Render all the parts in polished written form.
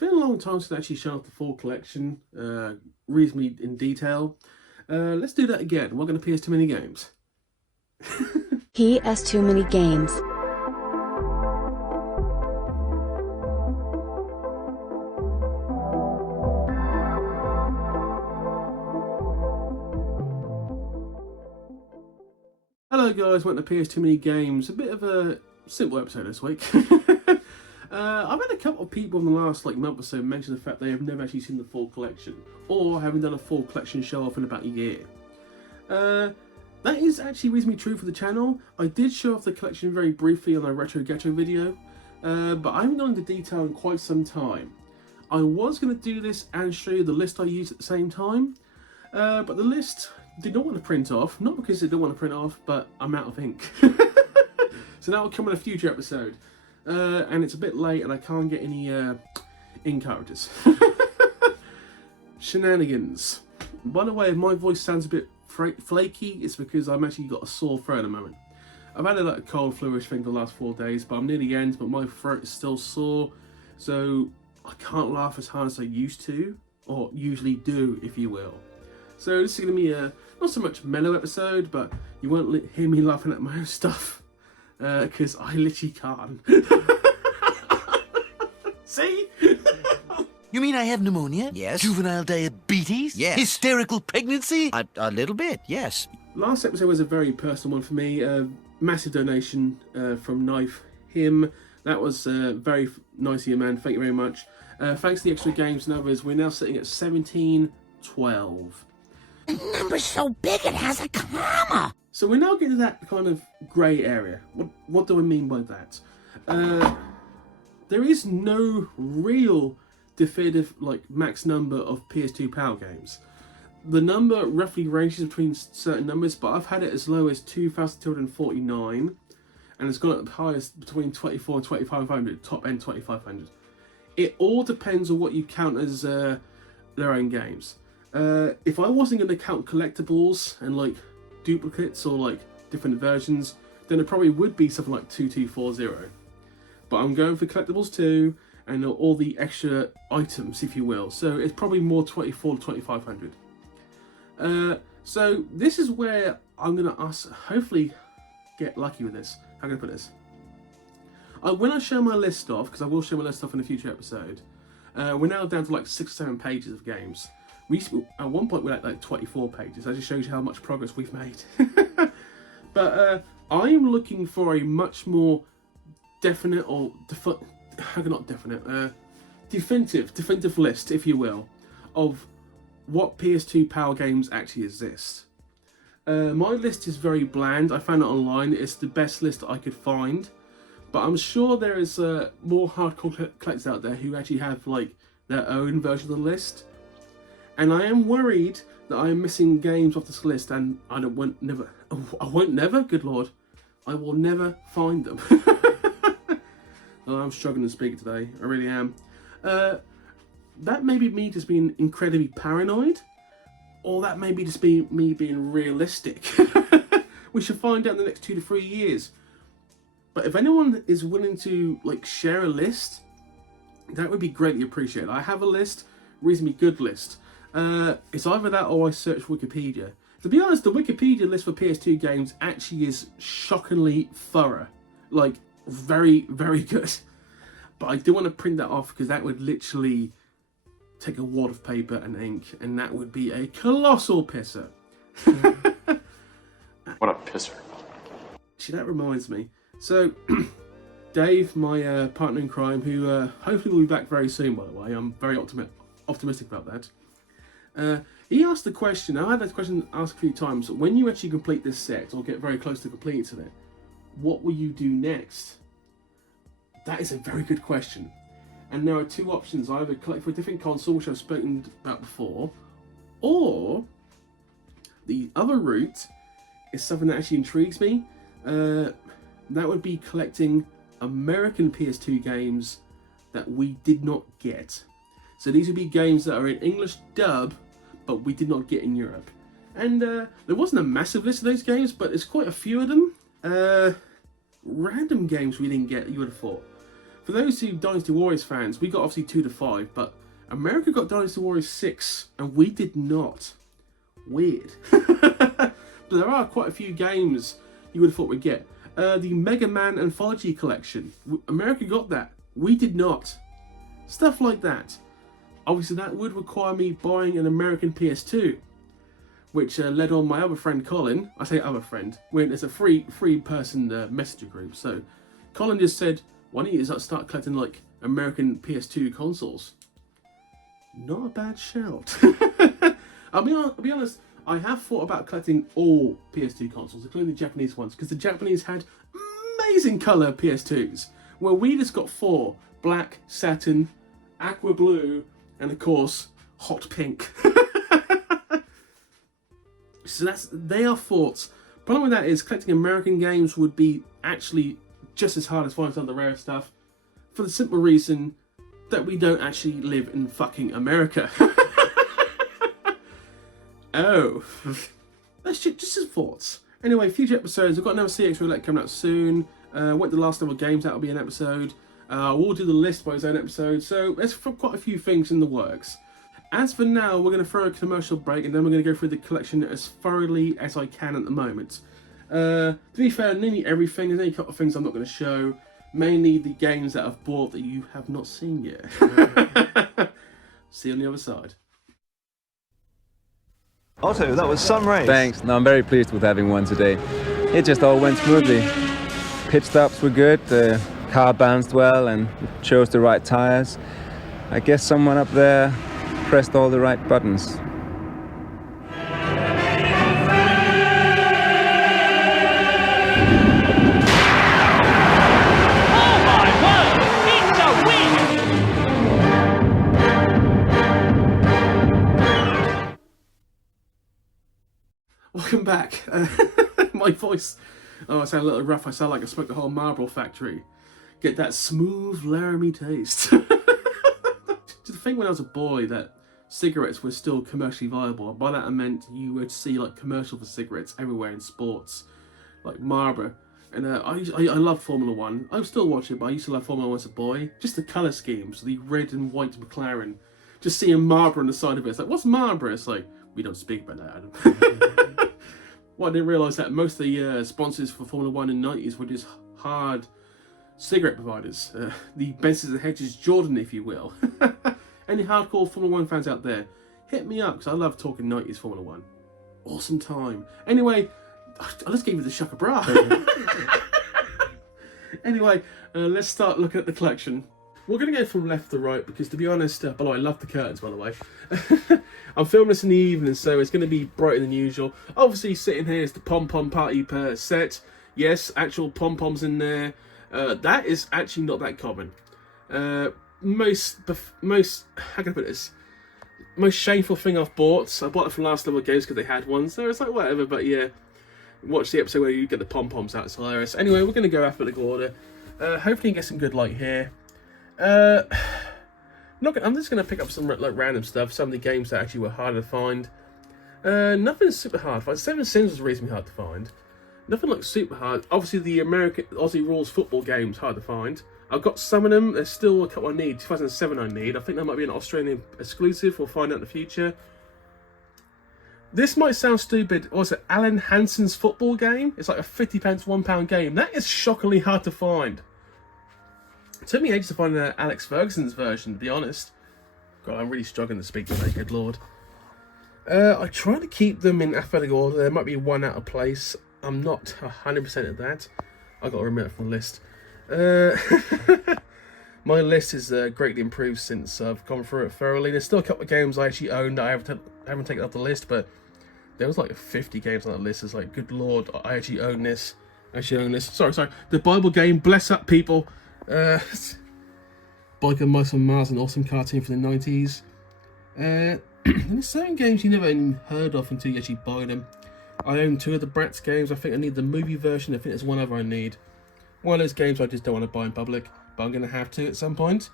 been a long time since I actually showed off the full collection, reasonably in detail. Let's do that again. We're going to PS too many games. He has too many games. Hello guys, welcome to PS too many games. A bit of a simple episode this week. I've had a couple of people in the last month or so mention the fact they have never actually seen the full collection, or haven't done a full collection show off in about a year. That is actually reasonably true for the channel. I did show off the collection very briefly on a Retro Ghetto video, but I haven't gone into detail in quite some time. I was going to do this and show you the list I used at the same time, but the list did not want to print off, not because it didn't want to print off, but I'm out of ink. So that will come in a future episode. And it's a bit late and I can't get any ink cartridges. Shenanigans. By the way, if my voice sounds a bit flaky, it's because I've actually got a sore throat at the moment. I've had a cold flu-ish thing for the last 4 days, but I'm near the end, but my throat is still sore, so I can't laugh as hard as I used to, or usually do, if you will. So this is going to be a not so much mellow episode, but you won't hear me laughing at my own stuff, because I literally can't. See? You mean I have pneumonia? Yes. Juvenile diabetes? Yes. Hysterical pregnancy? A little bit, yes. Last episode was a very personal one for me. Massive donation from Knife Him. That was very nice of you, man. Thank you very much. Thanks to the extra games and others, we're now sitting at 1712. The number's so big it has a comma. So we're now getting to that kind of grey area. What do I mean by that? There is no real definitive max number of PS2 Power games. The number roughly ranges between certain numbers, but I've had it as low as 2,249, and it's gone up as high as between 24 and 2,500, top end 2,500. It all depends on what you count as their own games. If I wasn't going to count collectibles and duplicates or different versions, then it probably would be something like 2240. But I'm going for collectibles too, and all the extra items, if you will. So it's probably more 24 to 2500. So this is where I'm going to hopefully get lucky with this. How can I put this? When I show my list off, because I will show my list off in a future episode, we're now down to 6 or 7 pages of games. At one point we're at 24 pages. That just shows you how much progress we've made. But I'm looking for a much more definite or definitive list, if you will, of what PS2 Power games actually exist. My list is very bland. I found it online. It's the best list I could find, but I'm sure there is more hardcore collectors out there who actually have their own version of the list. And I am worried that I am missing games off this list, and I won't never, good lord, I will never find them. Oh, I'm struggling to speak today, I really am. That may be me just being incredibly paranoid, or that may be just me being realistic. We should find out in the next 2 to 3 years. But if anyone is willing to share a list, that would be greatly appreciated. I have a list, reasonably good list. It's either that or I search Wikipedia. To be honest, the Wikipedia list for PS2 games actually is shockingly thorough. Very, very good. But I do want to print that off because that would literally take a wad of paper and ink, and that would be a colossal pisser. What a pisser. Actually, that reminds me. So, Dave, my partner in crime, who hopefully will be back very soon, by the way. I'm very optimistic about that. He asked the question, I had that question asked a few times, when you actually complete this set, or get very close to completing it, what will you do next? That is a very good question. And there are 2 options. Either collect for a different console, which I've spoken about before, or the other route is something that actually intrigues me. That would be collecting American PS2 games that we did not get. So these would be games that are in English dub, but we did not get in Europe. And there wasn't a massive list of those games, but there's quite a few of them. Random games we didn't get, you would have thought. For those who Dynasty Warriors fans, we got obviously 2 to 5, but America got Dynasty Warriors 6, and we did not. Weird. But there are quite a few games you would have thought we'd get. The Mega Man Anthology Collection. America got that. We did not. Stuff like that. Obviously, that would require me buying an American PS2, which led on my other friend Colin. I say other friend. It's a free-person messenger group. So Colin just said, why don't you start collecting like American PS2 consoles? Not a bad shout. I'll be honest, I have thought about collecting all PS2 consoles, including the Japanese ones, because the Japanese had amazing colour PS2s, where we just got 4: black, satin, aqua blue, and of course, hot pink. So they are thoughts. Problem with that is collecting American games would be actually just as hard as finding some of the rare stuff, for the simple reason that we don't actually live in fucking America. Oh, that's just some thoughts. Anyway, future episodes. I've got another CX Roulette coming out soon. Went the last level games. That'll be an episode. We'll do the list by its own episode. So there's quite a few things in the works. As for now, we're going to throw a commercial break, and then we're going to go through the collection as thoroughly as I can at the moment. To be fair, nearly everything. There's only a couple of things I'm not going to show. Mainly the games that I've bought that you have not seen yet. See you on the other side. Otto, that was some race. Thanks. No, I'm very pleased with having one today. It just all went smoothly. Pit stops were good, the car bounced well and chose the right tires. I guess someone up there pressed all the right buttons. Welcome back. My voice, I sound a little rough. I sound like I smoked the whole Marlboro factory. Get that smooth, Laramie taste. To think when I was a boy that cigarettes were still commercially viable. By that I meant you would see like commercials for cigarettes everywhere in sports, like Marlboro. And I love Formula 1. I still watch it, but I used to love Formula 1 as a boy. Just the colour schemes, the red and white McLaren. Just seeing Marlboro on the side of it. It's like, what's Marlboro? It's like, we don't speak about that, Adam. Well, I didn't realise that most of the sponsors for Formula 1 in the 90s were just hard cigarette providers. The Bensons and Hedges Jordan, if you will. Any hardcore Formula 1 fans out there, hit me up, because I love talking 90s Formula 1. Awesome time. Anyway, I just gave you the shaka bra. Anyway, let's start looking at the collection. We're going to go from left to right, because to be honest, by the way, I love the curtains, by the way. I'm filming this in the evening, so it's going to be brighter than usual. Obviously, sitting here is the pom-pom party set. Yes, actual pom-poms in there. That is actually not that common. Most, how can I put this? Most shameful thing I've bought. I bought it from last level games because they had one, so it's like whatever. But yeah, watch the episode where you get the pom-poms out. It's hilarious. Anyway, we're going to go alphabetical order. Hopefully, get some good light here. I'm just going to pick up some like random stuff. Some of the games that actually were harder to find. Nothing super hard to find. 1700's was reasonably hard to find. Nothing like super hard. Obviously, the American Aussie rules football games hard to find. I've got some of them. There's still a couple I need. 2007 I need. I think that might be an Australian exclusive. We'll find out in the future. This might sound stupid. What's it? Alan Hansen's football game? It's like a £50, £1 game. That is shockingly hard to find. It took me ages to find Alex Ferguson's version, to be honest. God, I'm really struggling to speak today, good lord. I try to keep them in alphabetical order. There might be one out of place. I'm not 100% at that. I've got to remove it from the list. My list is greatly improved since I've gone through it thoroughly. There's still a couple of games I actually own that I haven't taken off the list, but there was like 50 games on that list. It's like, good lord, I actually own this. Sorry. The Bible game, bless up people. Biker Mice on Mars, an awesome cartoon from the 90s. And there's certain games you never even heard of until you actually buy them. I own 2 of the Bratz games. I think I need the movie version. I think there's one other I need. One of those games I just don't want to buy in public, but I'm going to have to at some point.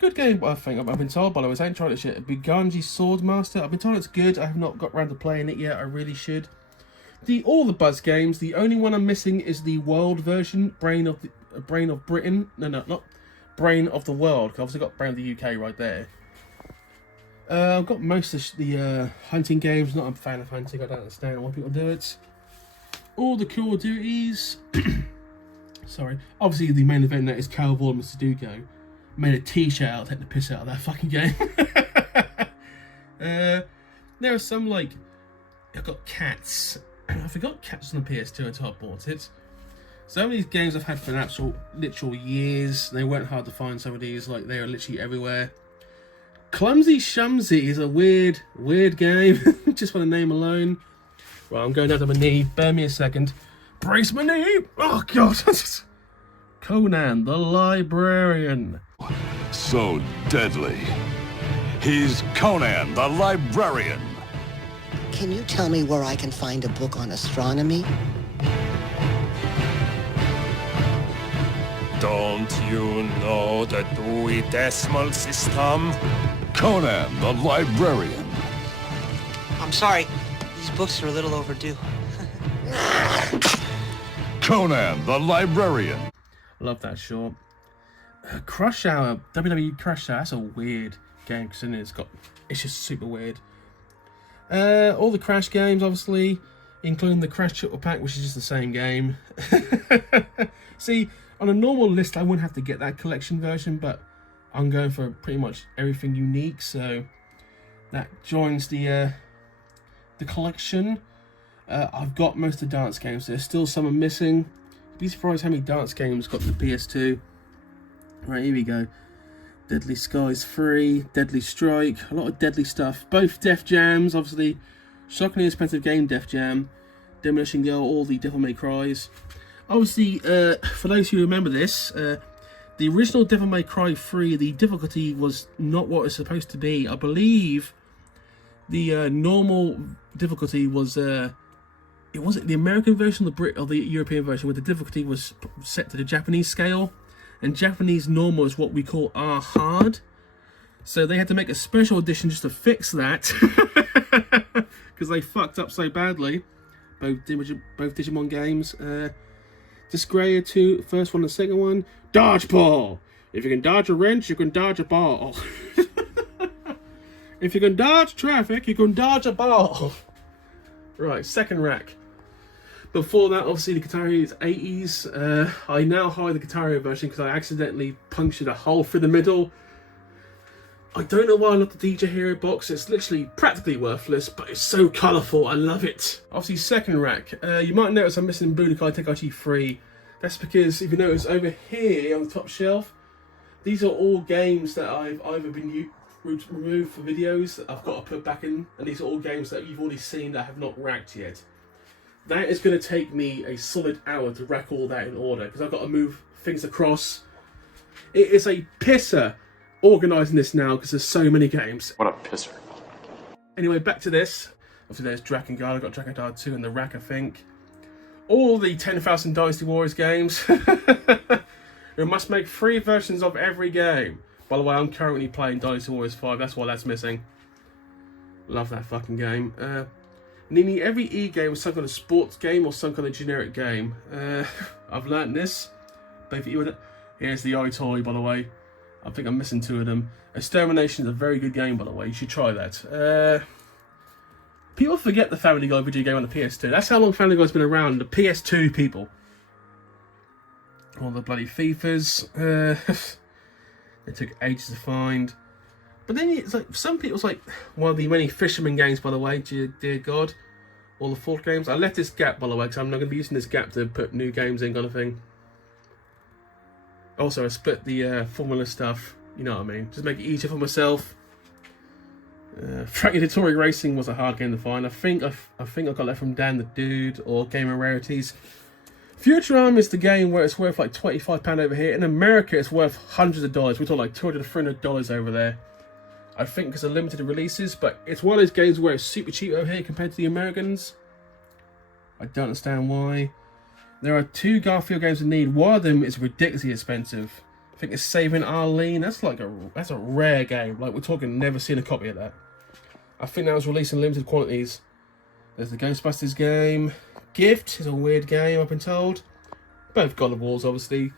Good game, I think. I've been told, but I ain't tried it yet. Buganji Swordmaster. I've been told it's good. I have not got around to playing it yet. I really should. All the Buzz games. The only one I'm missing is the world version, Brain of Britain. No, not Brain of the World. I've obviously got Brain of the UK right there. I've got most of the hunting games. Not a fan of hunting. I don't understand why people do it. All the Call of Duties. Sorry. Obviously, the main event that is Cowboy and Mr. Dugo. Made a t-shirt out, take the piss out of that fucking game. There are some, like, I've got Cats. I forgot Cats on the PS2 until I bought it. Some of these games I've had for an literal years. They weren't hard to find, some of these, like, they are literally everywhere. Clumsy Shumsy is a weird game. Just for the name alone. Right, I'm going down to my knee. Bear me a second. Brace my knee! Oh, God. Conan the Librarian. So deadly. He's Conan the Librarian. Can you tell me where I can find a book on astronomy? Don't you know the Dewey Decimal System? Conan the Librarian. I'm sorry, these books are a little overdue. Conan the Librarian. Love that short. Crush Hour, WWE Crush Hour. That's a weird game because it's just super weird. All the Crash games, obviously, including the Crash Triple Pack, which is just the same game. See, on a normal list, I wouldn't have to get that collection version, but I'm going for pretty much everything unique, so that joins the collection. I've got most of the dance games. There's still some I'm missing. You'd be surprised how many dance games got the PS2. Right, here we go. Deadly Skies 3, Deadly Strike, a lot of deadly stuff. Both Def Jams, obviously. Shockingly expensive game, Def Jam. Demolition Girl, all the Devil May Cries. Obviously, for those who remember this, the original Devil May Cry 3, the difficulty was not what it's supposed to be. I believe the normal difficulty was... it wasn't the American version or the European version, where the difficulty was set to the Japanese scale. And Japanese normal is what we call R hard. So they had to make a special edition just to fix that. Because they fucked up so badly. Both Digimon games. Disgrace 2, first one and second one. Dodgeball! If you can dodge a wrench, you can dodge a ball. If you can dodge traffic, you can dodge a ball. Right, second rack. Before that, obviously, the Guitar-Hero 80s. I now hide the Guitar-Hero version because I accidentally punctured a hole through the middle. I don't know why I love the DJ Hero box. It's literally practically worthless, but it's so colourful. I love it. Obviously, second rack. You might notice I'm missing Budokai Tenkaichi 3. That's because, if you notice, over here on the top shelf, these are all games that I've either been removed for videos that I've got to put back in, and these are all games that you've already seen that I have not racked yet. That is going to take me a solid hour to rack all that in order, because I've got to move things across. It is a pisser organising this now, because there's so many games. What a pisser. Anyway, back to this. Obviously there's Drakengard, I've got Drakengard 2 in the rack, I think. All the 10,000 Dynasty Warriors games. We must make 3 versions of every game. By the way, I'm currently playing Dynasty Warriors 5, that's why that's missing. Love that fucking game. Nearly every E-game was some kind of sports game or some kind of generic game. I've learnt this. Both of you. Here's the iToy, by the way. I think I'm missing 2 of them. Extermination is a very good game, by the way. You should try that. People forget the Family Guy video game on the PS2. That's how long Family Guy's been around. The PS2 people. All the bloody FIFAs. They took ages to find. But then it's like, some people's like, one of the many Fisherman games, by the way, dear God. All the Fort games. I left this gap, by the way, because I'm not going to be using this gap to put new games in, kind of thing. Also, I split the formula stuff, you know what I mean. Just make it easier for myself. Fractionatory Racing was a hard game to find. I think I got that from Dan the Dude or Game of Rarities. Future Arm is the game where it's worth like £25 over here. In America, it's worth hundreds of dollars. We're talking like $200 to $300 over there. I think because of limited releases, but it's one of those games where it's super cheap over here compared to the Americans. I don't understand why. There are 2 Garfield games in need. One of them is ridiculously expensive. I think it's Saving Arlene. That's a rare game. Like, we're talking never seen a copy of that. I think that was released in limited quantities. There's the Ghostbusters game. Gift is a weird game, I've been told. Both God of Wars, obviously.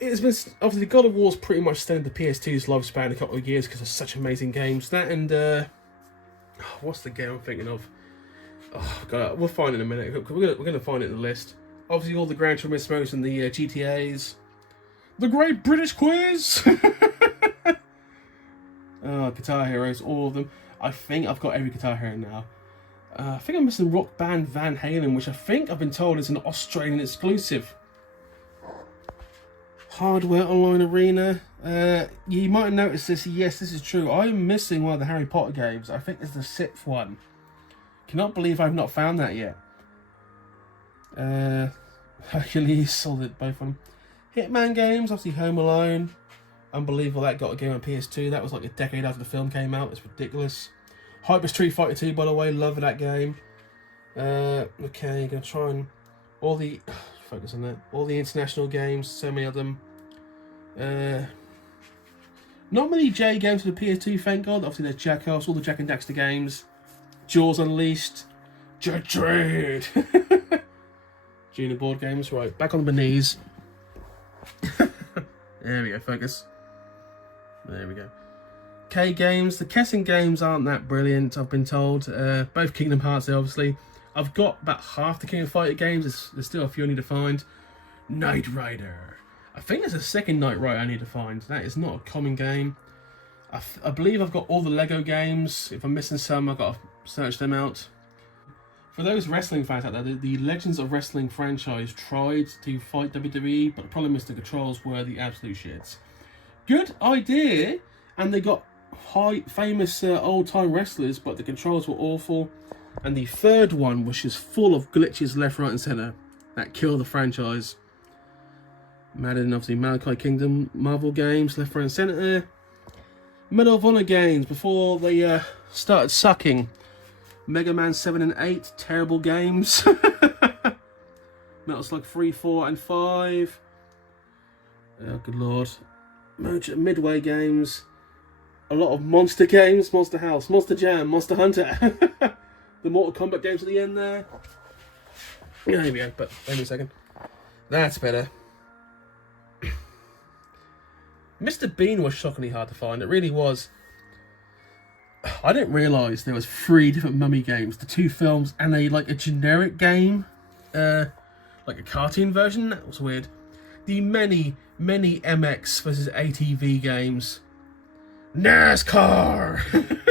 it's been, obviously, God of War's pretty much extended the PS2's lifespan a couple of years because of such amazing games. That and what's the game I'm thinking of? Oh God, we'll find it in a minute. We're gonna find it in the list. Obviously, all the Gran Turismos and the GTAs. The Great British Quiz. Guitar Heroes, all of them. I think I've got every Guitar Hero now. I think I'm missing Rock Band Van Halen, which I think I've been told is an Australian exclusive. Hardware Online Arena. You might have noticed this. Yes, this is true. I'm missing one of the Harry Potter games. I think it's the 6th one. Cannot believe I've not found that yet. Hercules, Solid, both of them. Hitman games, obviously Home Alone. Unbelievable that got a game on PS2. That was like a decade after the film came out. It's ridiculous. Hyper Street Fighter 2, by the way, love that game. Okay, gonna try and all the focus on that. All the international games, so many of them. Not many J games for the PS2, thank God. Obviously, there's Jackass, all the Jak and Daxter games, Jaws Unleashed, Jet Trade, Junior board games. Right, back on my knees. There we go, focus. There we go. K games. The Kessen games aren't that brilliant, I've been told. Both Kingdom Hearts, obviously. I've got about half the King of Fighter games. There's still a few I need to find. Knight Rider. I think there's a second Knight Rider I need to find. That is not a common game. I believe I've got all the Lego games. If I'm missing some, I've got to search them out. For those wrestling fans out there, the Legends of Wrestling franchise tried to fight WWE, but the problem is the controls were the absolute shits. Good idea, and they got famous old-time wrestlers, but the controls were awful. And the third one was just full of glitches left, right and centre that killed the franchise. Madden, obviously, Malachi Kingdom, Marvel games, left, right and centre. Medal of Honor games, before they started sucking. Mega Man 7 and 8, terrible games. Metal Slug 3, 4 and 5. Oh, good lord. Midway games. A lot of Monster games. Monster House, Monster Jam, Monster Hunter. The Mortal Kombat games at the end there. Yeah, here we go, but wait a second. That's better. Mr. Bean was shockingly hard to find. It really was. I didn't realise there was 3 different Mummy games. The 2 films and a generic game. Like a cartoon version. That was weird. The many MX versus ATV games. NASCAR!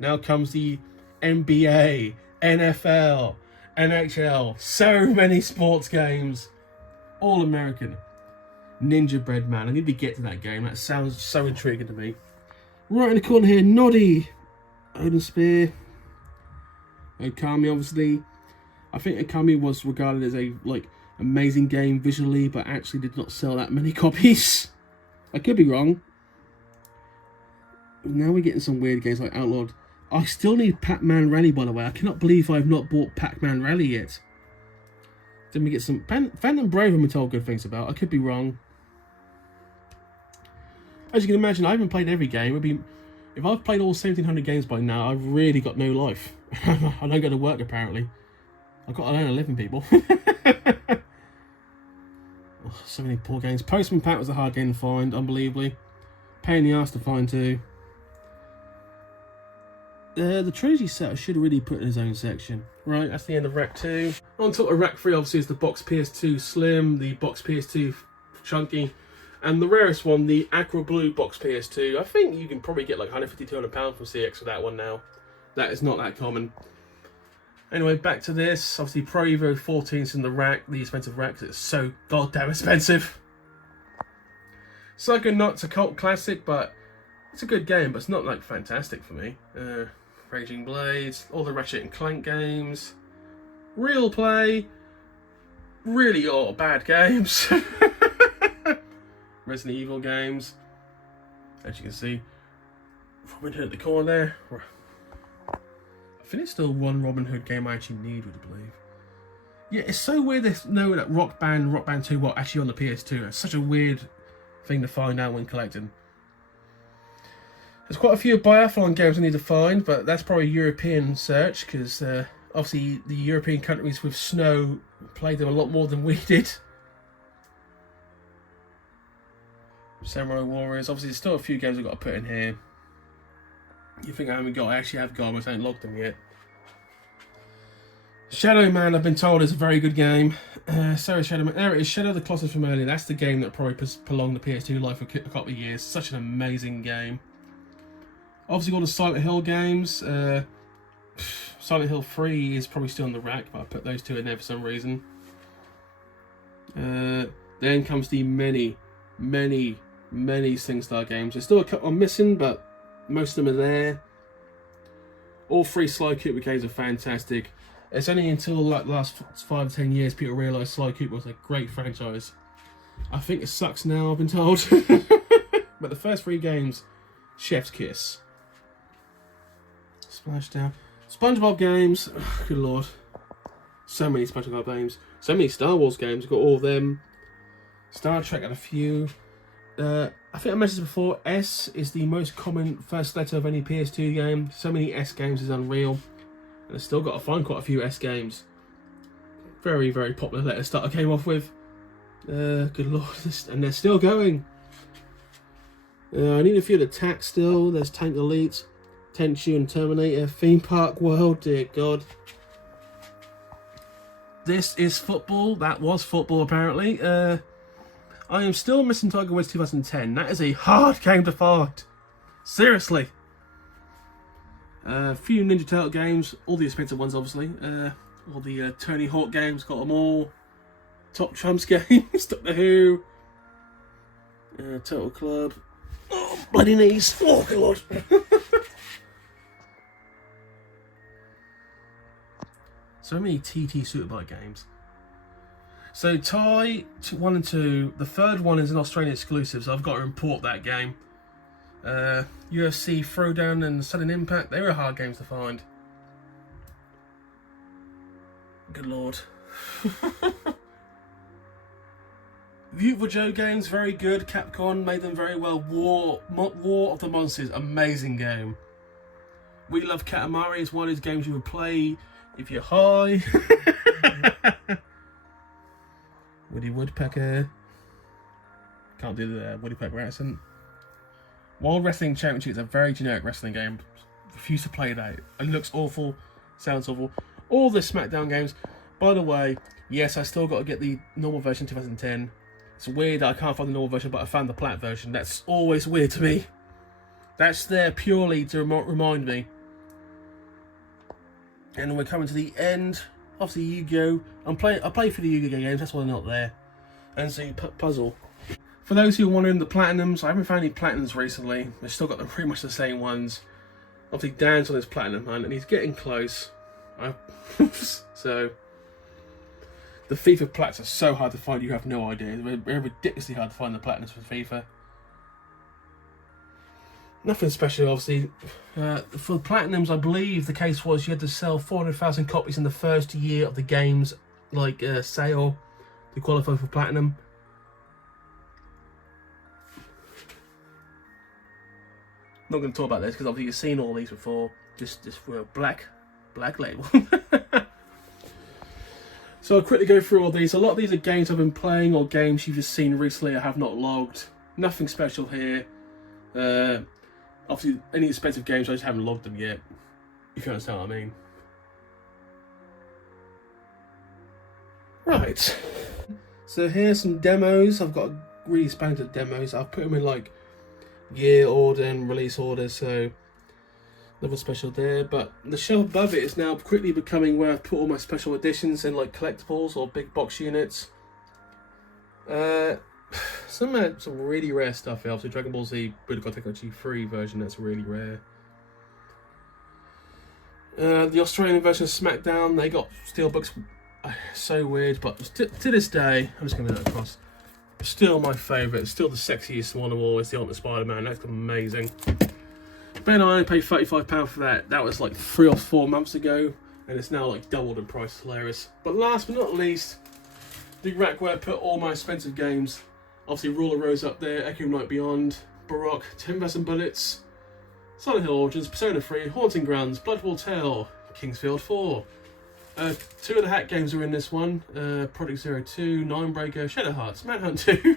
Now comes the NBA, NFL, NHL. So many sports games. All American. Ninja Bread Man. I need to get to that game. That sounds so intriguing to me. Right in the corner here, Noddy. Odin Spear. Okami, obviously. I think Okami was regarded as a amazing game visually, but actually did not sell that many copies. I could be wrong. Now we're getting some weird games like Outlawed. I still need Pac-Man Rally, by the way. I cannot believe I've not bought Pac-Man Rally yet. Then we get some Phantom Brave I'm told good things about. I could be wrong. As you can imagine, I haven't played every game. If I've played all 1700 games by now, I've really got no life. I don't go to work, apparently. I've got to earn a living, people. Oh, so many poor games. Postman Pat was a hard game to find, unbelievably. Pain in the ass to find, too. The trilogy set I should really put in his own section. Right, that's the end of Rack 2. On top of Rack 3, obviously, is the box PS2 Slim, the box PS2 Chunky, and the rarest one, the Aqua Blue box PS2. I think you can probably get like £150, £200 from CX for that one now. That is not that common. Anyway, back to this. Obviously, Pro Evo 14's in the rack, the expensive rack, because it's so goddamn expensive. Psychonauts, a cult classic, but it's a good game, but it's not like fantastic for me. Raging Blades, all the Ratchet and Clank games, Real Play, really all bad games. Resident Evil games, as you can see. Robin Hood at the corner there. I think it's still one Robin Hood game I actually need, would I believe. Yeah, it's so weird to know that Rock Band 2 were actually on the PS2. It's such a weird thing to find out when collecting. There's quite a few biathlon games I need to find, but that's probably a European search, because obviously the European countries with snow played them a lot more than we did. Samurai Warriors. Obviously, there's still a few games I've got to put in here. You think I haven't got? I actually have got them, I just haven't logged them yet. Shadow Man, I've been told, is a very good game. Sorry, Shadow Man. There it is, Shadow of the Colossus from earlier. That's the game that probably prolonged the PS2 life for a couple of years. Such an amazing game. Obviously, all the Silent Hill games. Silent Hill 3 is probably still on the rack, but I put those two in there for some reason. Then comes the many SingStar games. There's still a couple I'm missing, but most of them are there. All 3 Sly Cooper games are fantastic. It's only until like the last 5 to 10 years people realised Sly Cooper was a great franchise. I think it sucks now, I've been told. But the first 3 games, chef's kiss. Splashdown. SpongeBob games. Oh, good lord. So many SpongeBob games. So many Star Wars games. I've got all of them. Star Trek had a few. I think I mentioned this before. S is the most common first letter of any PS2 game. So many S games is unreal. And I've still got to find quite a few S games. Very, very popular letter to start I came off with. Good lord. And they're still going. I need a few of the Tack still. There's Tank Elite, Tenchu and Terminator, Theme Park World, dear god. This is football. That was football apparently. I am still missing Tiger Woods 2010. That is a hard game to find. Seriously. A few Ninja Turtle games, all the expensive ones obviously. All the Tony Hawk games, got them all. Top Trumps games, Doctor Who. Turtle Club. Oh, bloody knees. Oh, good lord. So many TT Superbike games. So Tai 1 and 2, the third one is an Australian exclusive, so I've got to import that game. UFC Throwdown and Sudden Impact, they were hard games to find. Good lord. Beautiful Joe games, very good. Capcom made them very well. War of the Monsters, amazing game. We Love Katamari is one of those games you would play if you're high. Woody Woodpecker. Can't do the Woodpecker accent. World Wrestling Championship is a very generic wrestling game. Refuse to play that. It looks awful. Sounds awful. All the SmackDown games. By the way, yes, I still got to get the normal version 2010. It's weird that I can't find the normal version, but I found the plat version. That's always weird to me. That's there purely to remind me. And we're coming to the end. Obviously, Yu-Gi-Oh! I play for the Yu-Gi-Oh! Games, that's why they're not there. And so Puzzle. For those who are wondering, the Platinums, I haven't found any Platinums recently. They've still got pretty much the same ones. Obviously, Dan's on his Platinum hunt, and he's getting close. So, the FIFA Plats are so hard to find, you have no idea. They're ridiculously hard to find the Platinums for FIFA. Nothing special, obviously. For Platinums, I believe the case was you had to sell 400,000 copies in the first year of the game's sale to qualify for Platinum. Not going to talk about this because obviously you've seen all these before. Just black label. So I'll quickly go through all these. A lot of these are games I've been playing or games you've just seen recently I have not logged. Nothing special here. Obviously, any expensive games, I just haven't logged them yet, if you understand what I mean. Right. So here's some demos. I've got really expanded demos. I've put them in like year order and release order, so nothing special there. But the shelf above it is now quickly becoming where I've put all my special editions in, like collectibles or big box units. Some really rare stuff here. Obviously, Dragon Ball Z Budokai Tenkaichi 3 version, that's really rare. The Australian version of SmackDown, they got steelbooks. So weird, but to this day, I'm just going to move that across. Still my favourite, still the sexiest one of all is the Ultimate Spider-Man. That's amazing. Ben, I only paid £35 for that. That was like 3 or 4 months ago, and it's now like doubled in price. Hilarious. But last but not least, the rack where I put all my expensive games. Obviously, Ruler Rose up there, Echo Night Beyond, Baroque, 10,000 Bullets, Silent Hill Origins, Persona 3, Haunting Grounds, Blood Will Tell, Kingsfield 4. 2 of the Hack games are in this one. Project 02, Ninebreaker, Shadow Hearts, Manhunt 2,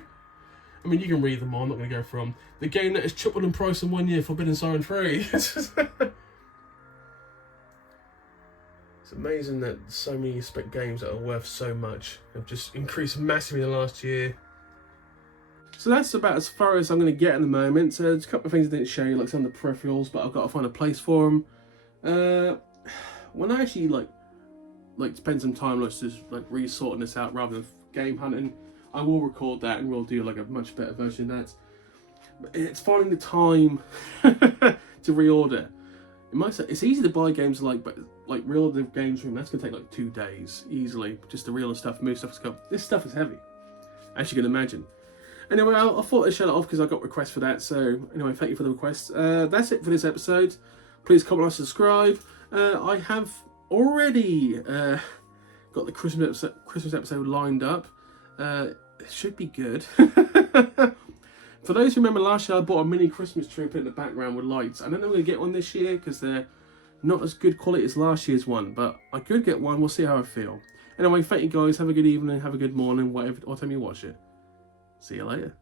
I mean, you can read them all. I'm not going to go through them. The game that is tripled in price in 1 year, Forbidden Siren 3. It's amazing that so many spec games that are worth so much have just increased massively in the last year. So that's about as far as I'm going to get at the moment. So there's a couple of things I didn't show you, like some of the peripherals, but I've got to find a place for them. When I actually like spend some time just resorting this out rather than game hunting, I will record that and we'll do like a much better version of that. But it's finding the time to reorder. It's easy to buy games like reorder games from. That's gonna take like 2 days easily, just to reorder stuff, move stuff to go. This stuff is heavy, as you can imagine. Anyway, I thought I'd shut it off because I got requests for that. So anyway, thank you for the requests. That's it for this episode. Please comment and subscribe. I have already got the Christmas episode lined up. It should be good. For those who remember last year, I bought a mini Christmas tree and put it in the background with lights. I don't know if I'm going to get one this year because they're not as good quality as last year's one, but I could get one. We'll see how I feel. Anyway, thank you guys. Have a good evening. Have a good morning, whatever time you watch it. See you later.